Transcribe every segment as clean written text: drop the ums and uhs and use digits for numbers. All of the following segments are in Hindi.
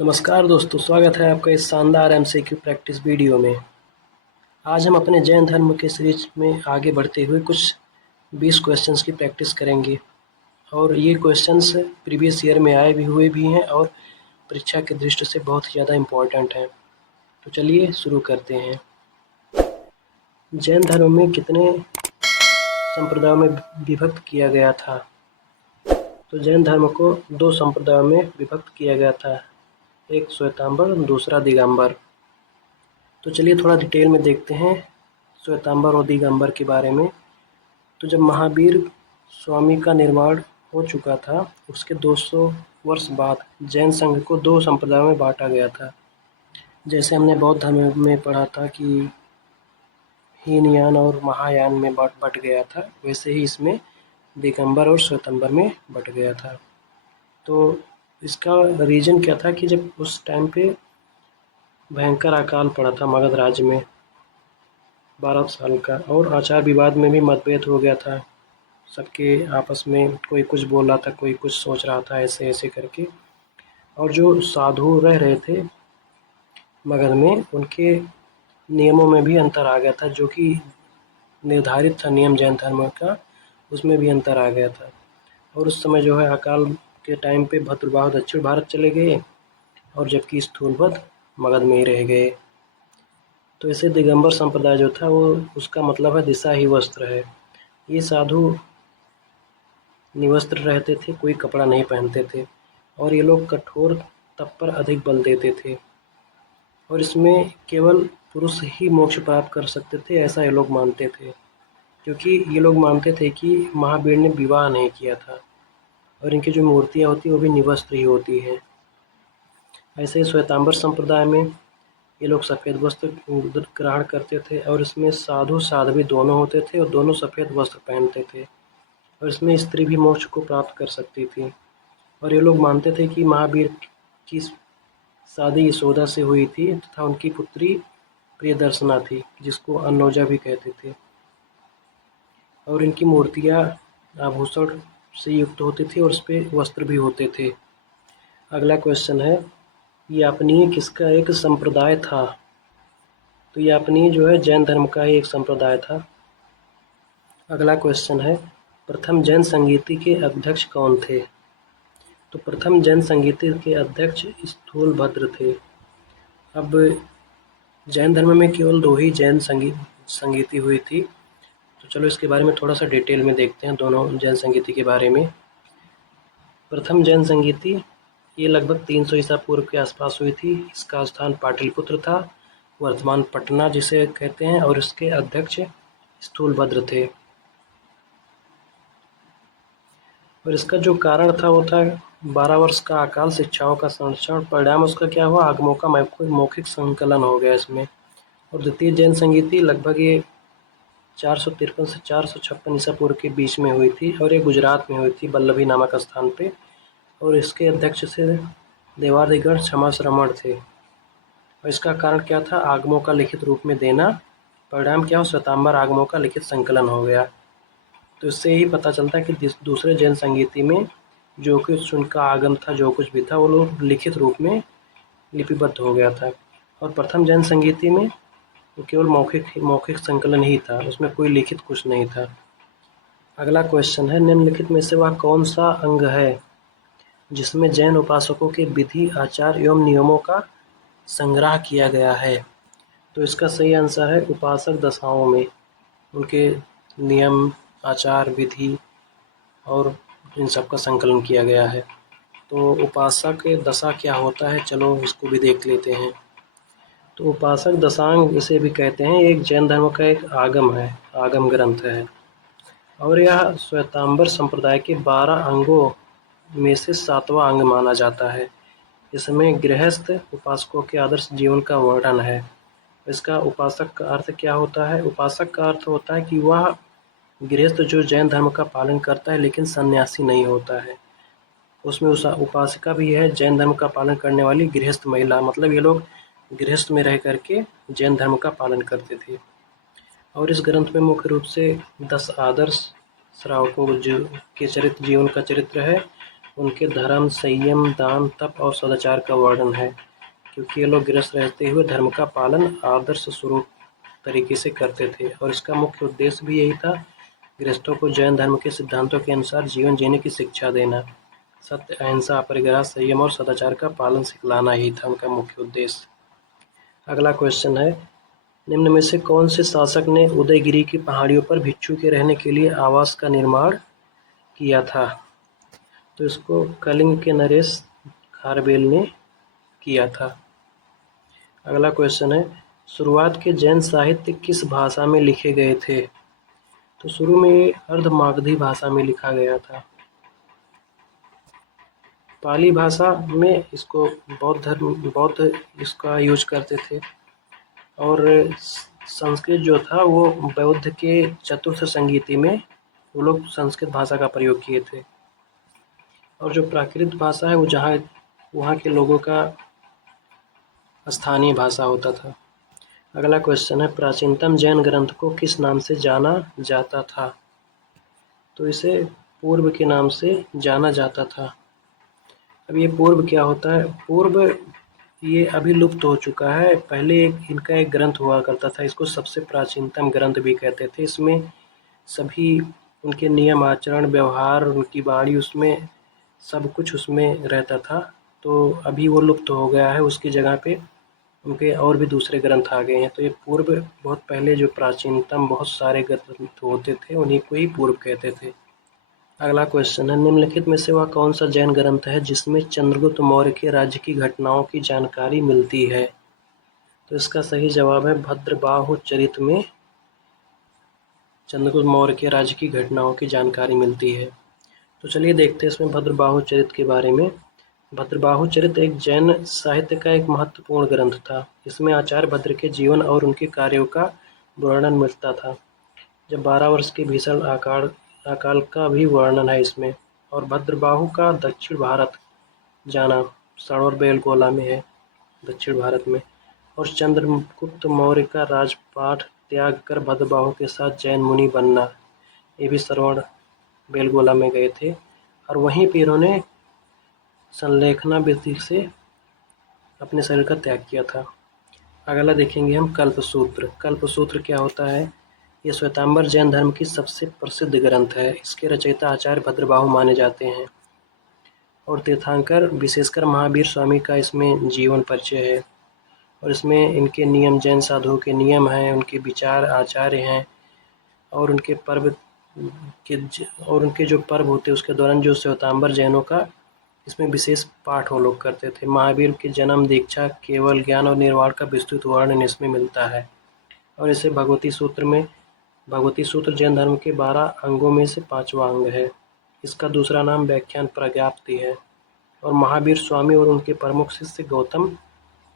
नमस्कार दोस्तों, स्वागत है आपका इस शानदार एमसीक्यू प्रैक्टिस वीडियो में। आज हम अपने जैन धर्म के सीरीज में आगे बढ़ते हुए कुछ 20 क्वेश्चंस की प्रैक्टिस करेंगे और ये क्वेश्चंस प्रीवियस ईयर में आए भी हुए भी हैं और परीक्षा की दृष्टि से बहुत ही ज़्यादा इम्पोर्टेंट हैं। तो चलिए शुरू करते हैं। जैन धर्म में कितने संप्रदायों में विभक्त किया गया था? तो जैन धर्म को 2 संप्रदायों में विभक्त किया गया था, एक श्वेतांबर और दूसरा दिगंबर। तो चलिए थोड़ा डिटेल में देखते हैं श्वेतांबर और दिगंबर के बारे में। तो जब महावीर स्वामी का निर्माण हो चुका था, उसके 200 वर्ष बाद जैन संघ को 2 संप्रदायों में बांटा गया था। जैसे हमने बौद्ध धर्म में पढ़ा था कि हीनयान और महायान में बट गया था, वैसे ही इसमें दिगंबर और श्वेतांबर में बट गया था। तो इसका रीज़न क्या था कि जब उस टाइम पे भयंकर अकाल पड़ा था मगध राज्य में 12 साल का, और आचार विवाद में भी मतभेद हो गया था सबके आपस में। कोई कुछ बोल रहा था, कोई कुछ सोच रहा था, ऐसे ऐसे करके। और जो साधु रह रहे थे मगध में, उनके नियमों में भी अंतर आ गया था। जो कि निर्धारित था नियम जैन धर्म का, उसमें भी अंतर आ गया था। और उस समय जो है अकाल के टाइम पे भद्रबाहु दक्षिण भारत चले गए और जबकि स्थूलभद्र मगध में ही रह गए। तो ऐसे दिगंबर संप्रदाय जो था वो, उसका मतलब है दिशा ही वस्त्र है। ये साधु निवस्त्र रहते थे, कोई कपड़ा नहीं पहनते थे, और ये लोग कठोर तप पर अधिक बल देते थे। और इसमें केवल पुरुष ही मोक्ष प्राप्त कर सकते थे, ऐसा ये लोग मानते थे। क्योंकि ये लोग मानते थे कि महावीर ने विवाह नहीं किया था और इनकी जो मूर्तियाँ होती हैं वो भी निवस्त्र ही होती हैं। ऐसे ही श्वेतांबर संप्रदाय में ये लोग सफ़ेद वस्त्र ग्रहण करते थे, और इसमें साधु साध्वी दोनों होते थे और दोनों सफ़ेद वस्त्र पहनते थे। और इसमें स्त्री भी मोक्ष को प्राप्त कर सकती थी। और ये लोग मानते थे कि महावीर की शादी यशोदा से हुई थी तथा उनकी पुत्री प्रियदर्शना थी, जिसको अनोजा भी कहते थे। और इनकी मूर्तियाँ आभूषण से युक्त होती थी और उस पर वस्त्र भी होते थे। अगला क्वेश्चन है, यापनीय किसका एक संप्रदाय था? तो यापनीय जो है जैन धर्म का ही एक संप्रदाय था। अगला क्वेश्चन है, प्रथम जैन संगीति के अध्यक्ष कौन थे? तो प्रथम जैन संगीति के अध्यक्ष स्थूलभद्र थे। अब जैन धर्म में केवल 2 ही जैन संगीति हुई थी। तो चलो इसके बारे में थोड़ा सा डिटेल में देखते हैं, दोनों जैन संगीति के बारे में। प्रथम जैन संगीति ये लगभग 300 ईसा पूर्व के आसपास हुई थी। इसका स्थान पाटलिपुत्र था, वर्तमान पटना जिसे कहते हैं, और इसके अध्यक्ष स्थूलभद्र थे। और इसका जो कारण था वो था 12 वर्ष का अकाल, शिक्षाओं का संरक्षण। परिणाम उसका क्या हुआ? आगमों का मौखिक संकलन हो गया इसमें। और द्वितीय जैन संगीति लगभग ये 453 से 456 ईसा पूर्व के बीच में हुई थी, और ये गुजरात में हुई थी, वल्लभी नामक स्थान पे। और इसके अध्यक्ष से देवादिगण क्षमा श्रमण थे। और इसका कारण क्या था? आगमों का लिखित रूप में देना। परिणाम क्या हो? श्वेतांबर आगमों का लिखित संकलन हो गया। तो इससे ही पता चलता है कि दूसरे जैन संगीति में जो कुछ उनका आगम था, जो कुछ भी था, वो लोग लिखित रूप में लिपिबद्ध हो गया था। और प्रथम जैन संगीति में वो केवल मौखिक संकलन ही था, उसमें कोई लिखित कुछ नहीं था। अगला क्वेश्चन है, निम्नलिखित में से वह कौन सा अंग है जिसमें जैन उपासकों के विधि, आचार एवं नियमों का संग्रह किया गया है? तो इसका सही आंसर है उपासक दशाओं में उनके नियम, आचार, विधि और इन सब का संकलन किया गया है। तो उपासक दशा क्या होता है, चलो इसको भी देख लेते हैं। तो उपासक दशांग इसे भी कहते हैं, एक जैन धर्म का एक आगम है, आगम ग्रंथ है। और यह श्वेतांबर संप्रदाय के 12 अंगों में से 7वां अंग माना जाता है। इसमें गृहस्थ उपासकों के आदर्श जीवन का वर्णन है। इसका उपासक का अर्थ क्या होता है? उपासक का अर्थ होता है कि वह गृहस्थ जो जैन धर्म का पालन करता है लेकिन सन्यासी नहीं होता है। उसमें उपासिका भी है, जैन धर्म का पालन करने वाली गृहस्थ महिला। मतलब ये लोग गृहस्थ में रह करके जैन धर्म का पालन करते थे। और इस ग्रंथ में मुख्य रूप से 10 आदर्श श्रावकों जो के चरित्र, जीवन का चरित्र है, उनके धर्म, संयम, दान, तप और सदाचार का वर्णन है, क्योंकि ये लोग गृहस्थ रहते हुए धर्म का पालन आदर्श स्वरूप तरीके से करते थे। और इसका मुख्य उद्देश्य भी यही था, गृहस्थों को जैन धर्म के सिद्धांतों के अनुसार जीवन जीने की शिक्षा देना। सत्य, अहिंसा, अपरिग्रह, संयम और सदाचार का पालन सिखलाना ही था उनका मुख्य उद्देश्य। अगला क्वेश्चन है, निम्न में से कौन से शासक ने उदयगिरि की पहाड़ियों पर भिक्षु के रहने के लिए आवास का निर्माण किया था? तो इसको कलिंग के नरेश खारवेल ने किया था। अगला क्वेश्चन है, शुरुआत के जैन साहित्य किस भाषा में लिखे गए थे? तो शुरू में ये अर्धमागधी भाषा में लिखा गया था। पाली भाषा में इसको बौद्ध इसका यूज करते थे। और संस्कृत जो था वो बौद्ध के चतुर्थ संगीति में वो लोग संस्कृत भाषा का प्रयोग किए थे। और जो प्राकृत भाषा है वो वहाँ के लोगों का स्थानीय भाषा होता था। अगला क्वेश्चन है, प्राचीनतम जैन ग्रंथ को किस नाम से जाना जाता था? तो इसे पूर्व के नाम से जाना जाता था। अब ये पूर्व क्या होता है? पूर्व ये अभी लुप्त हो चुका है। पहले इनका एक ग्रंथ हुआ करता था, इसको सबसे प्राचीनतम ग्रंथ भी कहते थे। इसमें सभी उनके नियम, आचरण, व्यवहार, उनकी वाणी, उसमें सब कुछ उसमें रहता था। तो अभी वो लुप्त हो गया है, उसकी जगह पे उनके और भी दूसरे ग्रंथ आ गए हैं। तो ये पूर्व बहुत पहले जो प्राचीनतम बहुत सारे ग्रंथ होते थे उन्हीं को ही पूर्व कहते थे। अगला क्वेश्चन है, निम्नलिखित में से वह कौन सा जैन ग्रंथ है जिसमें चंद्रगुप्त मौर्य के राज्य की घटनाओं की जानकारी मिलती है? तो इसका सही जवाब है भद्रबाहु चरित में चंद्रगुप्त मौर्य के राज्य की घटनाओं की जानकारी मिलती है। तो चलिए देखते हैं इसमें भद्रबाहु चरित के बारे में। भद्रबाहु चरित एक जैन साहित्य का एक महत्वपूर्ण ग्रंथ था। इसमें आचार्य भद्र के जीवन और उनके कार्यों का वर्णन मिलता था। जब 12 वर्ष के भीषण अकाल का भी वर्णन है इसमें। और भद्रबाहु का दक्षिण भारत जाना सरोवर बेलगोला में है, दक्षिण भारत में। और चंद्रगुप्त मौर्य का राजपाट त्याग कर भद्रबाहु के साथ जैन मुनि बनना, ये भी सरोवर बेलगोला में गए थे। और वहीं पर इन्होंने संलेखना विधि से अपने शरीर का त्याग किया था। अगला देखेंगे हम कल्पसूत्र। कल्पसूत्र क्या होता है? ये श्वेतांबर जैन धर्म की सबसे प्रसिद्ध ग्रंथ है। इसके रचयिता आचार्य भद्रबाहु माने जाते हैं। और तीर्थंकर विशेषकर महावीर स्वामी का इसमें जीवन परिचय है। और इसमें इनके नियम, जैन साधुओं के नियम हैं, उनके विचार, आचार्य हैं। और उनके पर्व और उनके जो पर्व होते हैं उसके दौरान जो श्वेतांबर जैनों का इसमें विशेष पाठ वो लोग करते थे। महावीर के जन्म, दीक्षा, केवल ज्ञान और निर्वाण का विस्तृत वर्णन इसमें मिलता है। और इसे भगवती सूत्र जैन धर्म के 12 अंगों में से 5वां अंग है। इसका दूसरा नाम व्याख्यान प्रज्ञप्ति है। और महावीर स्वामी और उनके प्रमुख शिष्य गौतम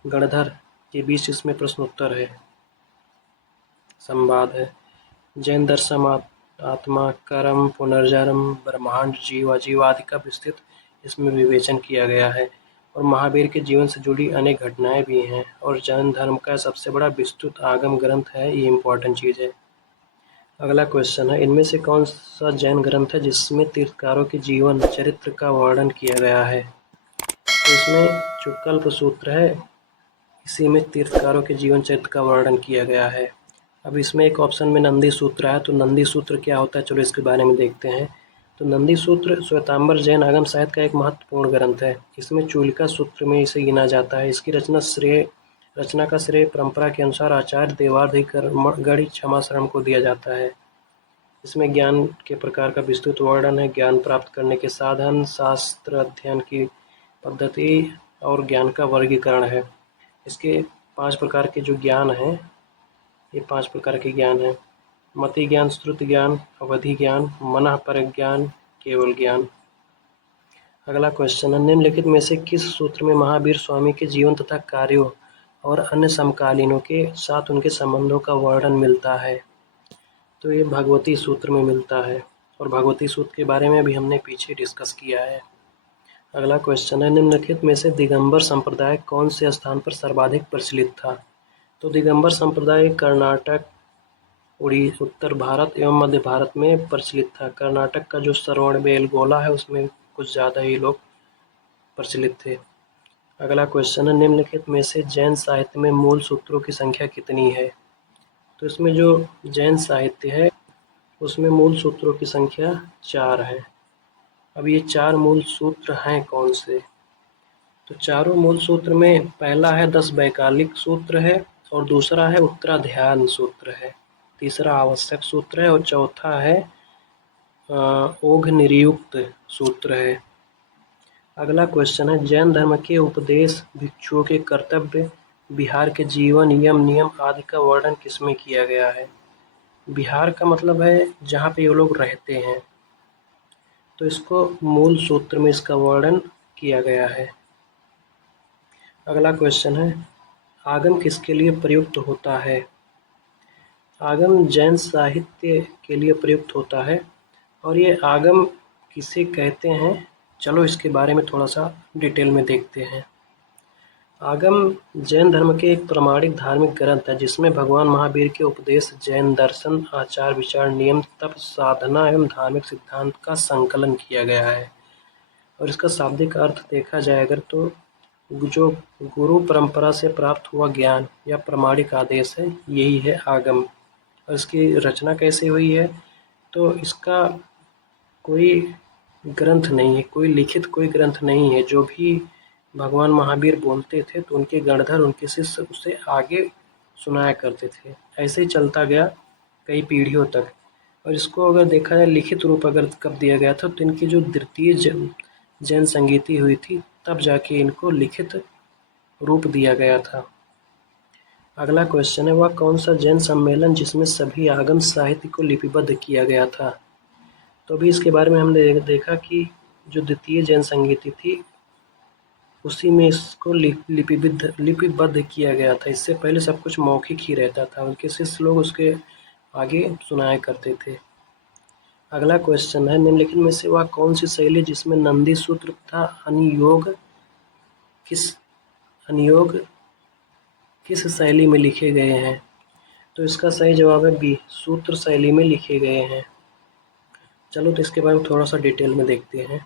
गणधर के बीच इसमें प्रश्नोत्तर है, संवाद है। जैन दर्शन, आत्मा, कर्म, पुनर्जन्म, ब्रह्मांड, जीव, अजीव आदि का विस्तृत इसमें विवेचन किया गया है। और महावीर के जीवन से जुड़ी अनेक घटनाएं भी हैं। और जैन धर्म का सबसे बड़ा विस्तृत आगम ग्रंथ है, ये इम्पोर्टेंट चीज़ है। अगला क्वेश्चन है, इनमें से कौन सा जैन ग्रंथ है जिसमें तीर्थकारों के जीवन चरित्र का वर्णन किया गया है? तो इसमें जो कल्पसूत्र है इसी में तीर्थकारों के जीवन चरित्र का वर्णन किया गया है। अब इसमें एक ऑप्शन में नंदी सूत्र है। तो नंदी सूत्र क्या होता है, चलो इसके बारे में देखते हैं। तो नंदी सूत्र श्वेतांबर जैन आगम साहित्य का एक महत्वपूर्ण ग्रंथ है। इसमें चूलिका सूत्र में इसे गिना जाता है। इसकी रचना का श्रेय परंपरा के अनुसार आचार्य देवाधिगणि क्षमाश्रम को दिया जाता है। इसमें ज्ञान के प्रकार का विस्तृत वर्णन है, ज्ञान प्राप्त करने के साधन, शास्त्र अध्ययन की पद्धति और ज्ञान का वर्गीकरण है। इसके 5 प्रकार के जो ज्ञान हैं, ये 5 प्रकार के ज्ञान हैं: मति ज्ञान, श्रुति ज्ञान, अवधि ज्ञान, मनः परज्ञान, केवल ज्ञान। अगला क्वेश्चन है, निम्नलिखित में से किस सूत्र में महावीर स्वामी के जीवन तथा कार्यों और अन्य समकालीनों के साथ उनके संबंधों का वर्णन मिलता है? तो ये भगवती सूत्र में मिलता है। और भगवती सूत्र के बारे में भी हमने पीछे डिस्कस किया है। अगला क्वेश्चन है, निम्नलिखित में से दिगंबर संप्रदाय कौन से स्थान पर सर्वाधिक प्रचलित था? तो दिगंबर संप्रदाय कर्नाटक, उत्तर भारत एवं मध्य भारत में प्रचलित था। कर्नाटक का जो श्रवणबेलगोला है उसमें कुछ ज़्यादा ही लोग प्रचलित थे। अगला क्वेश्चन है, निम्नलिखित में से जैन साहित्य में मूल सूत्रों की संख्या कितनी है? तो इसमें जो जैन साहित्य है उसमें मूल सूत्रों की संख्या 4 है। अब ये 4 मूल सूत्र हैं कौन से? तो चारों मूल सूत्र में पहला है 10 वैकल्पिक सूत्र है, और दूसरा है उत्तराध्यान सूत्र है, तीसरा आवश्यक सूत्र है, और चौथा है ओघ निरयुक्त सूत्र है। अगला क्वेश्चन है, जैन धर्म के उपदेश, भिक्षुओं के कर्तव्य, विहार के जीवन यम नियम आदि का वर्णन किसमें किया गया है? विहार का मतलब है जहाँ पे ये लोग रहते हैं, तो इसको मूल सूत्र में इसका वर्णन किया गया है। अगला क्वेश्चन है, आगम किसके लिए प्रयुक्त होता है? आगम जैन साहित्य के लिए प्रयुक्त होता है, और ये आगम किसे कहते हैं, चलो इसके बारे में थोड़ा सा डिटेल में देखते हैं। आगम जैन धर्म के एक प्रमाणिक धार्मिक ग्रंथ है जिसमें भगवान महावीर के उपदेश, जैन दर्शन, आचार विचार, नियम, तप, साधना एवं धार्मिक सिद्धांत का संकलन किया गया है। और इसका शाब्दिक अर्थ देखा जाए अगर तो जो गुरु परंपरा से प्राप्त हुआ ज्ञान या प्रमाणिक आदेश है, यही है आगम। और इसकी रचना कैसे हुई है? तो इसका कोई ग्रंथ नहीं है, कोई लिखित कोई ग्रंथ नहीं है। जो भी भगवान महावीर बोलते थे तो उनके गणधर, उनके शिष्य उसे आगे सुनाया करते थे। ऐसे ही चलता गया कई पीढ़ियों तक। और इसको अगर देखा जाए लिखित रूप अगर कब दिया गया था, तो इनकी जो द्वितीय जैन संगीति हुई थी तब जाके इनको लिखित रूप दिया गया था। अगला क्वेश्चन है, वह कौन सा जैन सम्मेलन जिसमें सभी आगम साहित्य को लिपिबद्ध किया गया था? तो अभी इसके बारे में हमने देखा कि जो द्वितीय जैन संगीति थी उसी में इसको लिपिबद्ध किया गया था। इससे पहले सब कुछ मौखिक ही रहता था, उनके शिष्य लोग उसके आगे सुनाया करते थे। अगला क्वेश्चन है, निम्नलिखित में से वह कौन सी शैली जिसमें नंदी सूत्र तथा किस अनुयोग किस शैली में लिखे गए हैं? तो इसका सही जवाब है बी, सूत्र शैली में लिखे गए हैं। चलो तो इसके बारे में थोड़ा सा डिटेल में देखते हैं।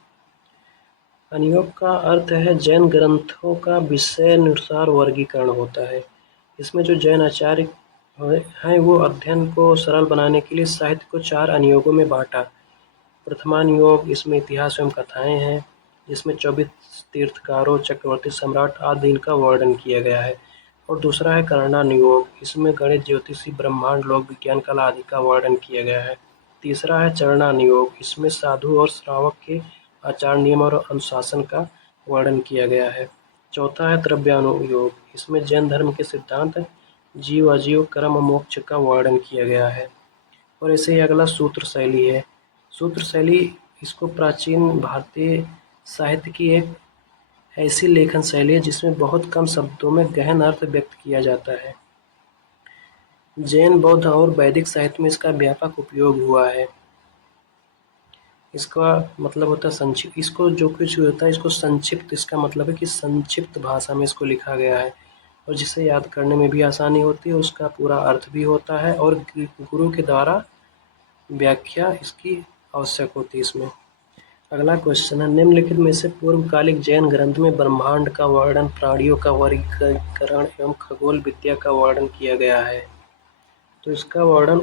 अनुयोग का अर्थ है जैन ग्रंथों का विषयानुसार वर्गीकरण होता है। इसमें जो जैन आचार्य हैं वो अध्ययन को सरल बनाने के लिए साहित्य को 4 अनुयोगों में बांटा। प्रथमानुयोग, इसमें इतिहास एवं कथाएं हैं, जिसमें 24 तीर्थकारों, चक्रवर्ती सम्राट आदि इनका वर्णन किया गया है। और दूसरा है करणानुयोग, इसमें गणित, ज्योतिषी, ब्रह्मांड, लोक विज्ञान, कला आदि का वर्णन किया गया है। तीसरा है चरणानुयोग, इसमें साधु और श्रावक के आचार, नियम और अनुशासन का वर्णन किया गया है। चौथा है द्रव्यानुयोग, इसमें जैन धर्म के सिद्धांत, जीव अजीव, कर्म और मोक्ष का वर्णन किया गया है। और ऐसे ही अगला सूत्र शैली है। सूत्र शैली इसको प्राचीन भारतीय साहित्य की एक ऐसी लेखन शैली है जिसमें बहुत कम शब्दों में गहन अर्थ व्यक्त किया जाता है। जैन, बौद्ध और वैदिक साहित्य में इसका व्यापक उपयोग हुआ है। इसका मतलब होता है संक्षिप्त, इसको जो कुछ होता है इसको संक्षिप्त, इसका मतलब है कि संक्षिप्त भाषा में इसको लिखा गया है, और जिसे याद करने में भी आसानी होती है, उसका पूरा अर्थ भी होता है, और गुरु के द्वारा व्याख्या इसकी आवश्यक होती है इसमें। अगला क्वेश्चन है, निम्नलिखित में से पूर्वकालिक जैन ग्रंथ में ब्रह्मांड का वर्णन, प्राणियों का वर्गीकरण एवं खगोल विद्या का वर्णन किया गया है? तो इसका वर्णन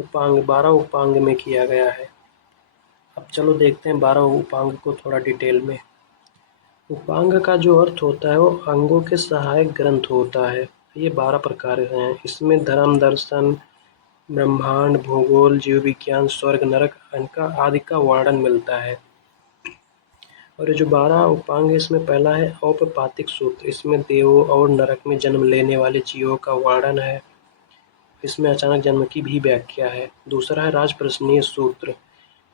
उपांग 12 उपांग में किया गया है। अब चलो देखते हैं 12 उपांग को थोड़ा डिटेल में। उपांग का जो अर्थ होता है वो अंगों के सहायक ग्रंथ होता है। ये 12 प्रकार हैं। इसमें धर्म, दर्शन, ब्रह्मांड, भूगोल, जीव विज्ञान, स्वर्ग, नरक इनका आदि का वर्णन मिलता है। और ये जो 12 उपांग है इसमें पहला है औपपातिक सूत्र, इसमें देवों और नरक में जन्म लेने वाले जीवों का वर्णन है। इसमें अचानक जन्म की भी व्याख्या है। दूसरा है राजप्रश्नीय सूत्र,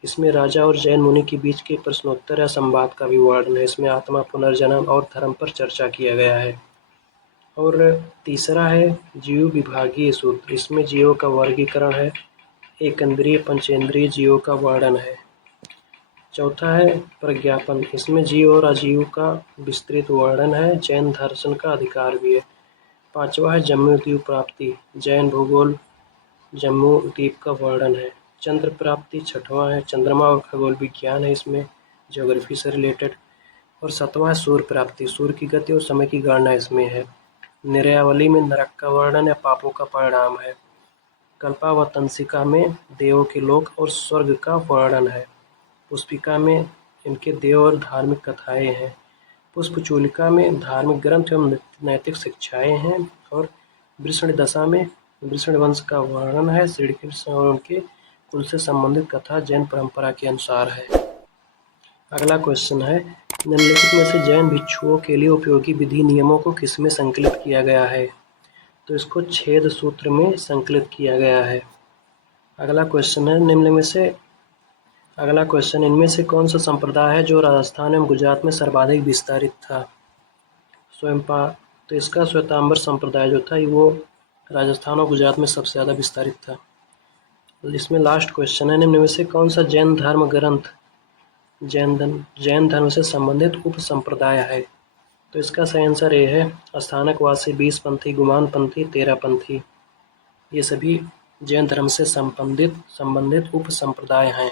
इसमें राजा और जैन मुनि के बीच के प्रश्नोत्तर या संवाद का भी वर्णन है। इसमें आत्मा, पुनर्जन्म और धर्म पर चर्चा किया गया है। और तीसरा है जीव विभागीय सूत्र, इसमें जीवों का वर्गीकरण है, एकेंद्रीय पंचेंद्रीय जीवों का वर्णन है। चौथा है प्रज्ञापन, इसमें जीव और अजीव का विस्तृत वर्णन है, जैन दर्शन का अधिकार भी है। पांचवा है जम्मू द्वीप प्राप्ति, जैन भूगोल जम्मू द्वीप का वर्णन है। चंद्र प्राप्ति छठवां है, चंद्रमा और खगोल विज्ञान है इसमें। ज्योग्राफी से रिलेटेड। और 7वां है सूर्य प्राप्ति, सूर्य की गति और समय की गणना इसमें है। निर्यावली में नरक का वर्णन या पापों का परिणाम है। कल्पा व तंसिका में देवों के लोक और स्वर्ग का वर्णन है। पुष्पिका में इनके देव और धार्मिक कथाएं हैं। पुष्पचूलिका में धार्मिक ग्रंथ एवं नैतिक शिक्षाएं हैं। और वृषण दशा में वृषण वंश का वर्णन है। श्री कृष्ण और उनके कुल से संबंधित कथा जैन परंपरा के अनुसार है। अगला क्वेश्चन है, निम्नलिखित में से जैन भिक्षुओं के लिए उपयोगी विधि नियमों को किसमें संकलित किया गया है? तो इसको छेद सूत्र में संकलित किया गया है। अगला क्वेश्चन है, अगला क्वेश्चन, इनमें से कौन सा संप्रदाय है जो राजस्थान एवं गुजरात में सर्वाधिक विस्तारित था? तो इसका श्वेतांबर संप्रदाय जो था वो राजस्थान और गुजरात में सबसे ज़्यादा विस्तारित था। इसमें लास्ट क्वेश्चन है, निम्न में से कौन सा जैन धर्म ग्रंथ जैन धर्म से संबंधित उप संप्रदाय है? तो इसका सही आंसर ये है, स्थानकवासी, 20पंथी, गुमानपंथी, तेरहपंथी। ये सभी जैन धर्म से संबंधित उप संप्रदाय हैं।